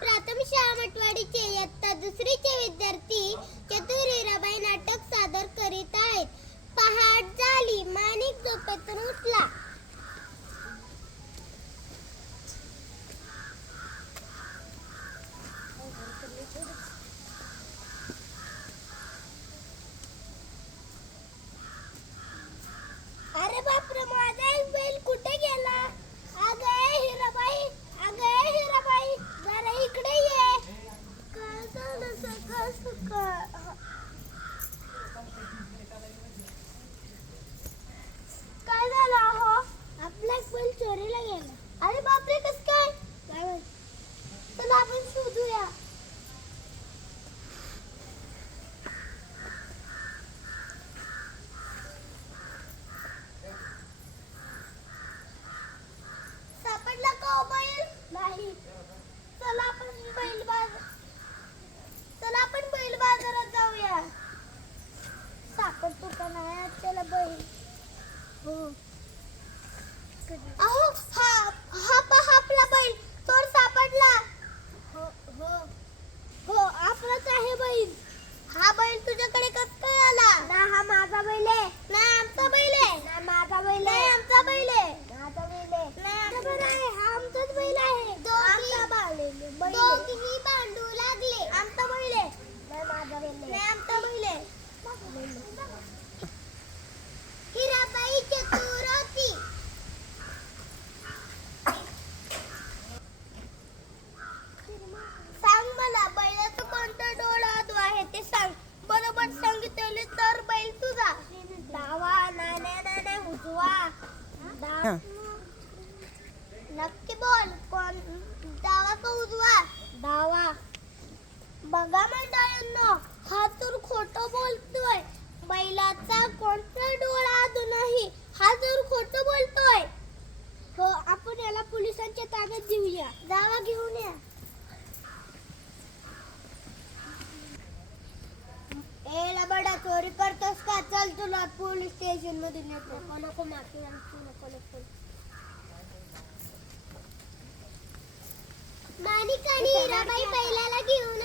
प्राथमिक शाळा मटवाडीचे इयत्ता दुसरीचे विद्यार्थी चतुर हिराबाई नाटक सादर करीत आहेत. पहाट झाली, माणिक झोपेतून उठला. अरे बापरे, माझा एक बैल कुठे गेला? अगं हिराबाई, अगं हिराबाई, जरा इकडे ये. काय झालं सकाळ सकाळ? काय झालं हो? आपला एक बैल चोरीला गेला. अरे बापरे, कस काय? चला आपण शोधूया. सापडला का हो बैल? नाही. चला आपण बैल बाजारात जाऊया. सापडतो का नाही आपल्याला बैल? हो. अहो, हा पहा आपला बैल. चोर सापडला. हो हो हो, आपलाच आहे बैल. हा बैल तुझ्याकडे कसं काय आला? ना हा माझा बैल आहे. ना आमचा बैल आहे. ना माझा बैल आहे. आमचा बैल आहे. माझा बैल आहे. ना बरं आहे, हा आमचाच बैल आहे. दोघीही भांडू लागले. आमचा बैल आहे. नाही माझा बैल आहे. नाही आमचा बैल आहे. हिराबाई चतुर होती. सांग मला, बैलाचं कोणतं डोळा आडवा आहे ते सांग. बरोबर सांगितले तर बैल तुझा. डावा. नाही उजवा. नक्की बोल, कोण डावा का उजवा? डावा. बघा मंडळींनो, हा तर खोटं बोलतोय. बैलाचा कोणता डोळा आडवा नाही, हा तर खोटं बोलतोय. हो, आपण याला पोलिसांच्या ताब्यात देऊया. जावा घेऊन या. ए लबाडा, चोरी करतोस का? चल तुला पोलीस स्टेशन मध्ये नेतो. नको माफी, नको. माणिक आणि हिराबाई बैलाला घेऊन